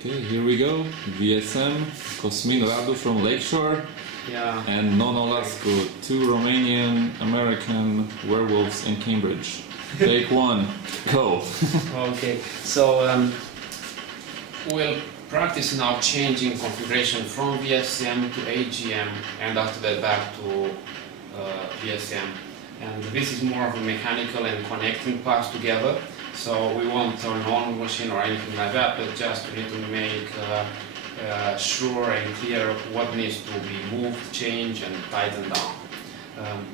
Okay, here we go. VSM, Cosmin Radu from Lakeshore, Yeah. and Nono Lascu, two Romanian American werewolves in Cambridge. Take one, go. Okay. So we'll practice now changing configuration from VSM to AGM, and after that back to VSM. And this is more of a mechanical and connecting parts together. So we won't turn on the machine or anything like that, but just we need to make sure and clear what needs to be moved, changed, and tightened down.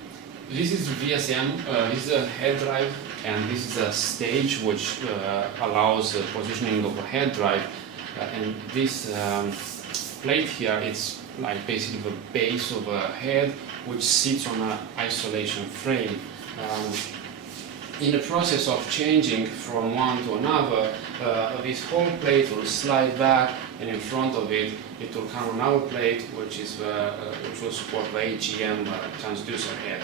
This is VSM, this is a head drive, and this is a stage which allows the positioning of a head drive. And this plate here, it's like basically the base of a head which sits on an isolation frame. In the process of changing from one to another, this whole plate will slide back, and in front of it, it will come another plate which will support the AGM transducer head.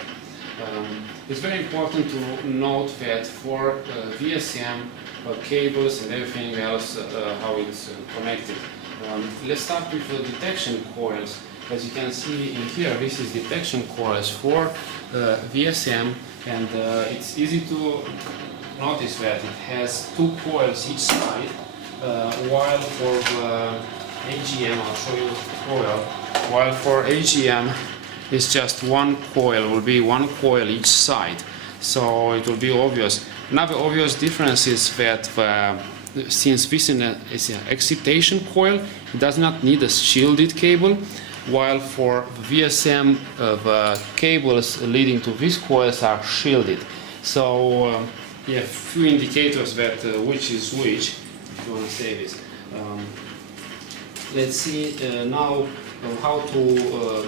It's very important to note that for VSM, cables and everything else, how it's connected. Let's start with the detection coils. As you can see in here, this is detection coils for VSM, and it's easy to notice that it has two coils each side, while for the AGM, I'll show you the coil, while for AGM it's just one coil, will be one coil each side, so it will be obvious. Another obvious difference is that since this is an excitation coil, it does not need a shielded cable, while for VSM, the cables leading to these coils are shielded. So you have few indicators that which is which, if you want to say this. Let's see now how to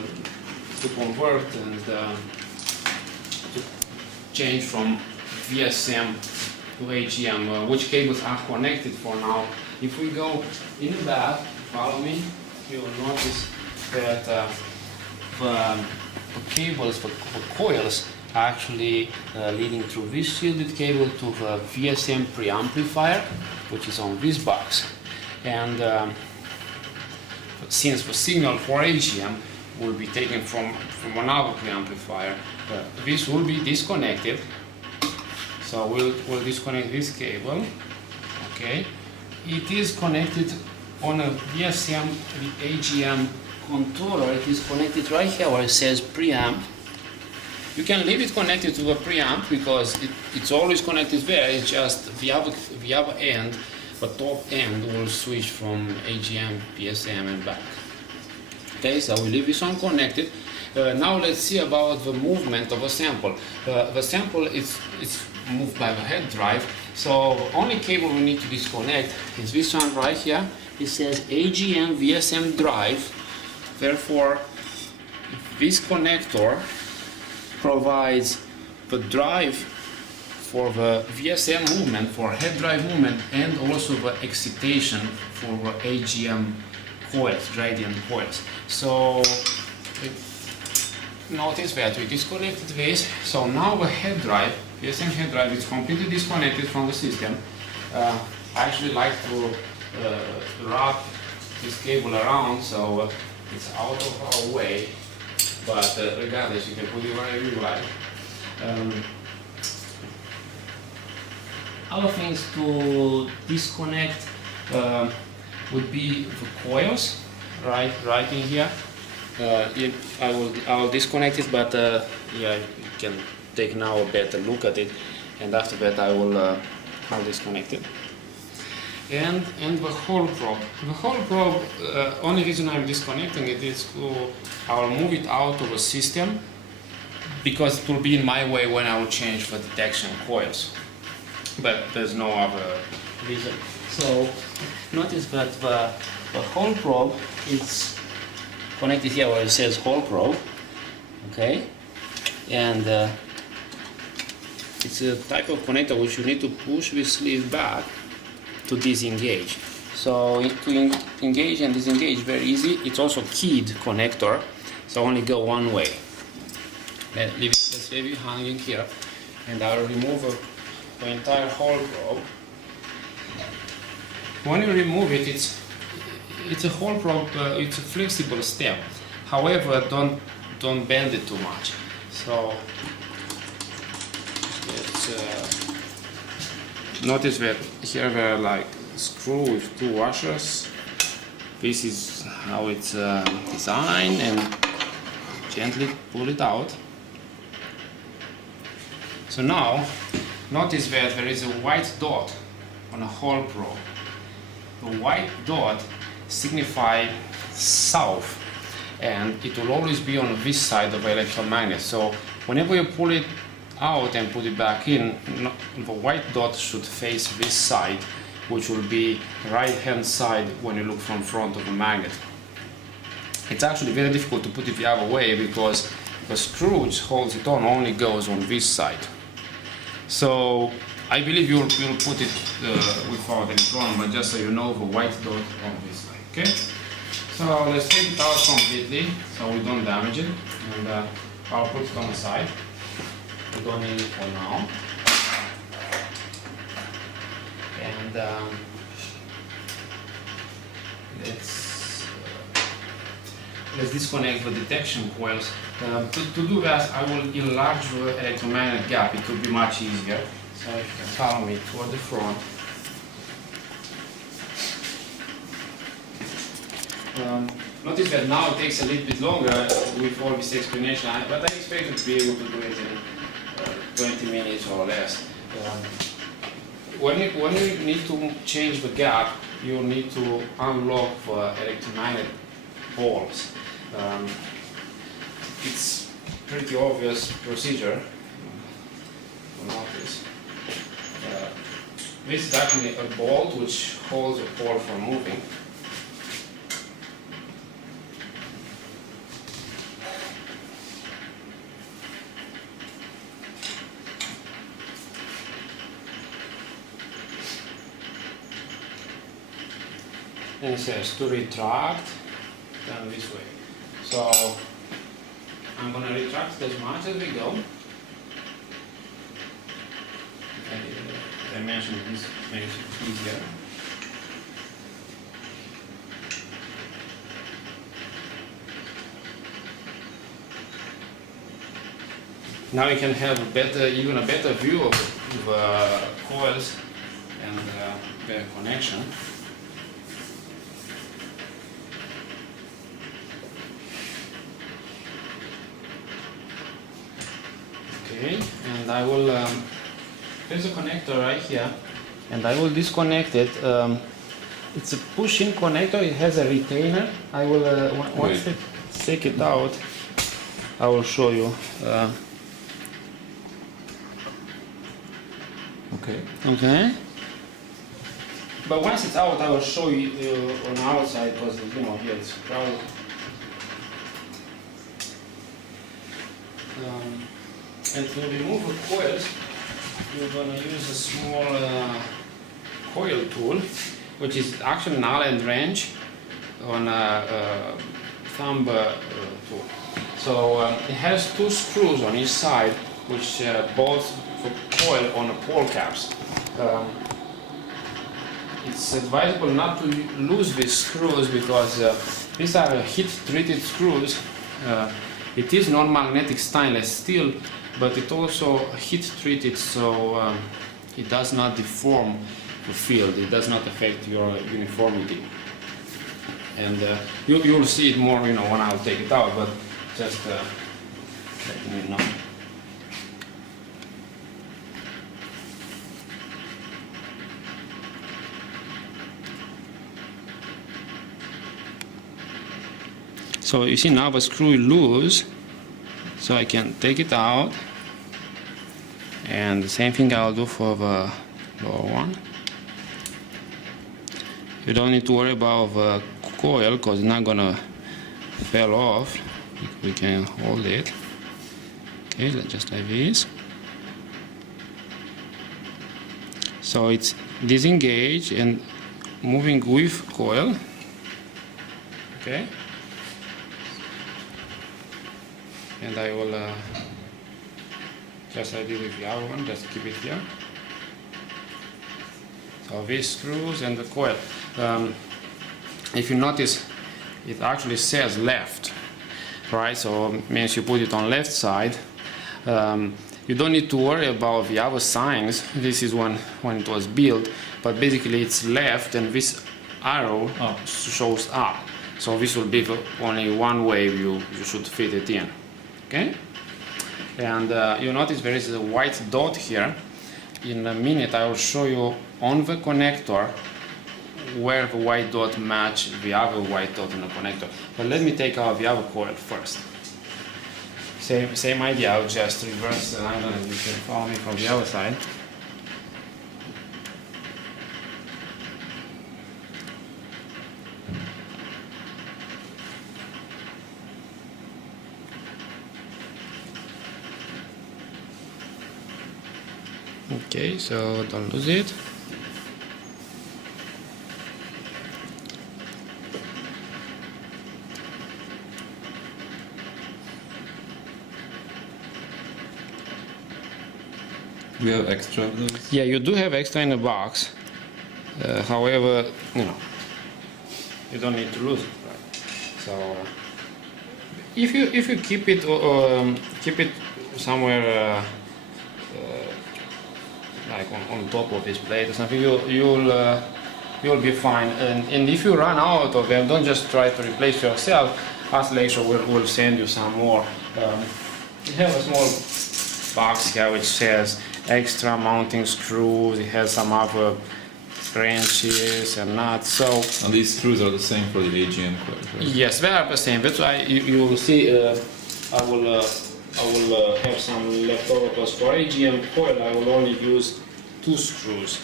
convert and to change from VSM to AGM, which cables are connected for now. If we go in the back, follow me, you will notice that the cables, the coils, are actually leading through this shielded cable to the VSM preamplifier, which is on this box. And since the signal for AGM will be taken from another preamplifier, this will be disconnected. So we'll disconnect this cable. Okay, it is connected on a VSM, the AGM controller. It is connected right here where it says preamp. You can leave it connected to the preamp because it's always connected there. It's just the other end, the top end, will switch from AGM, VSM, and back. Okay, so we leave this one connected. Now let's see about the movement of a sample. The sample is moved by the head drive, so only cable we need to disconnect is this one right here. It says AGM VSM drive. Therefore, this connector provides the drive for the VSM movement, for head drive movement, and also the excitation for the AGM coils, gradient coils. So notice that we disconnected this. So now the head drive, VSM head drive, is completely disconnected from the system. I actually like to wrap this cable around so it's out of our way, but regardless, you can put it wherever you like. Other things to disconnect would be the coils, right in here. I will disconnect it, but yeah, you can take now a better look at it, and after that I'll disconnect it. And the hole probe. The hole probe, only reason I'm disconnecting it is I'll move it out of the system because it will be in my way when I will change the detection coils. But there's no other reason. So notice that the hole probe is connected here where it says hole probe. Okay, and it's a type of connector which you need to push this sleeve back to disengage. So to engage and disengage, very easy. It's also keyed connector, so only go one way. Let's leave it hanging here, and I'll remove the entire hole probe. When you remove it, it's it's a hole probe. It's a flexible step. However, don't bend it too much. So let's notice that here there are like screw with two washers. This is how it's designed, and gently pull it out. So now notice that there is a white dot on a hole probe. The white dot signifies south, and it will always be on this side of the electromagnet. So whenever you pull it out and put it back in, the white dot should face this side, which will be right hand side when you look from front of the magnet. It's actually very difficult to put it the other way because the screw which holds it on only goes on this side. So I believe you'll put it without any problem, but just so you know, the white dot on this side. Okay? So let's take it out completely so we don't damage it, and I'll put it on the side. We don't need it for now. And let's disconnect the detection coils. To do that, I will enlarge the electromagnet gap. It will be much easier. So if you can follow me toward the front. Notice that now it takes a little bit longer with all this explanation, but I expect to be able to do it in 20 minutes or less. When you need to change the gap, you need to unlock the electromagnet bulbs. It's pretty obvious procedure. Notice. This is actually a bolt which holds the pole from moving. And it says to retract, then this way. So I'm going to retract it as much as we go. As I mentioned, this makes it easier. Now you can have even a better view of coils and their connection. Okay, and I will, there's a connector right here, and I will disconnect it. It's a push-in connector, it has a retainer. I will, once I take it out, I will show you. Okay. Okay. But once it's out, I will show you on the outside, because here it's crowded. And to remove the coils, you're going to use a small coil tool, which is actually an Allen wrench on a thumb tool. So it has two screws on each side, which bolts the coil on the pole caps. It's advisable not to lose these screws because these are heat-treated screws. It is non-magnetic stainless steel, but it also heat-treated, so it does not deform the field. It does not affect your uniformity. And you'll see it more, when I'll take it out. But just letting you know. So you see now the screw is loose, so I can take it out, and the same thing I'll do for the lower one. You don't need to worry about the coil because it's not gonna fall off. We can hold it. Okay, just like this. So it's disengaged and moving with coil. Okay. And I will, just like I did with the other one, just keep it here. So these screws and the coil. if you notice, it actually says left, right? So it means you put it on left side. You don't need to worry about the other signs. This is when it was built, but basically it's left, and this arrow shows up. So this will be the only one way you should fit it in. Okay? And you notice there is a white dot here. In a minute I will show you on the connector where the white dot match the other white dot in the connector. But let me take out the other coil first. Same idea, I'll just reverse the line and you can follow me from the other side. Okay, so don't lose it. We have extra of those? Yeah, you do have extra in the box. However, you don't need to lose it, right? So if you keep it somewhere like on top of this plate or something, you'll be fine. And if you run out of them, don't just try to replace yourself. Us later will send you some more. We have a small box here which says extra mounting screws. It has some other wrenches and nuts. So and these screws are the same for the AGM coil, right? yes, they are the same. That's why you will see. I will have some leftover, because for AGM coil I will only use 2 screws.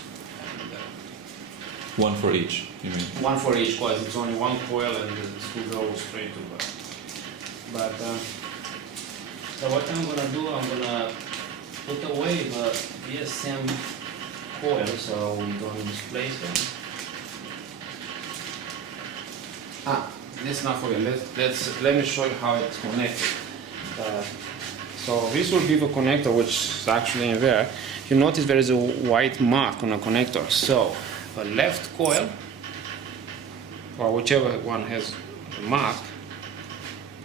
One for each, you mean? One for each, because it's only one coil and the screw goes straight to the. But so what I'm gonna do, I'm gonna put away the VSM coil so we don't misplace them. Let's not forget. Let me show you how it's connected. So this will be the connector, which is actually in there. You notice there is a white mark on the connector. So the left coil, or whichever one has a mark,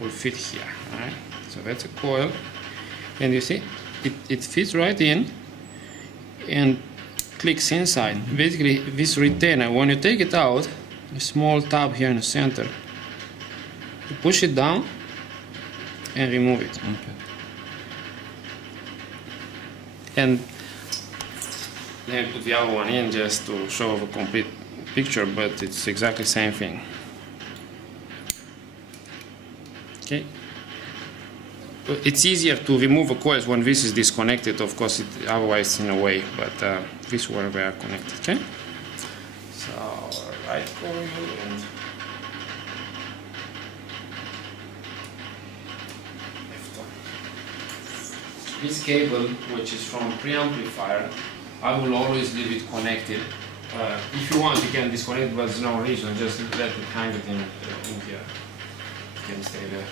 will fit here. Alright? So that's a coil, and you see it fits right in and clicks inside. Basically, this retainer, when you take it out, a small tab here in the center, you push it down and remove it. Okay. And then put the other one in just to show the complete picture, but it's exactly the same thing. Okay. It's easier to remove the coils when this is disconnected, of course, otherwise in a way, but this one we are connected, okay? So, right coil and left one. This cable, which is from preamplifier, I will always leave it connected. If you want, you can disconnect, but there's no reason, just let it hang it in here. It can stay there.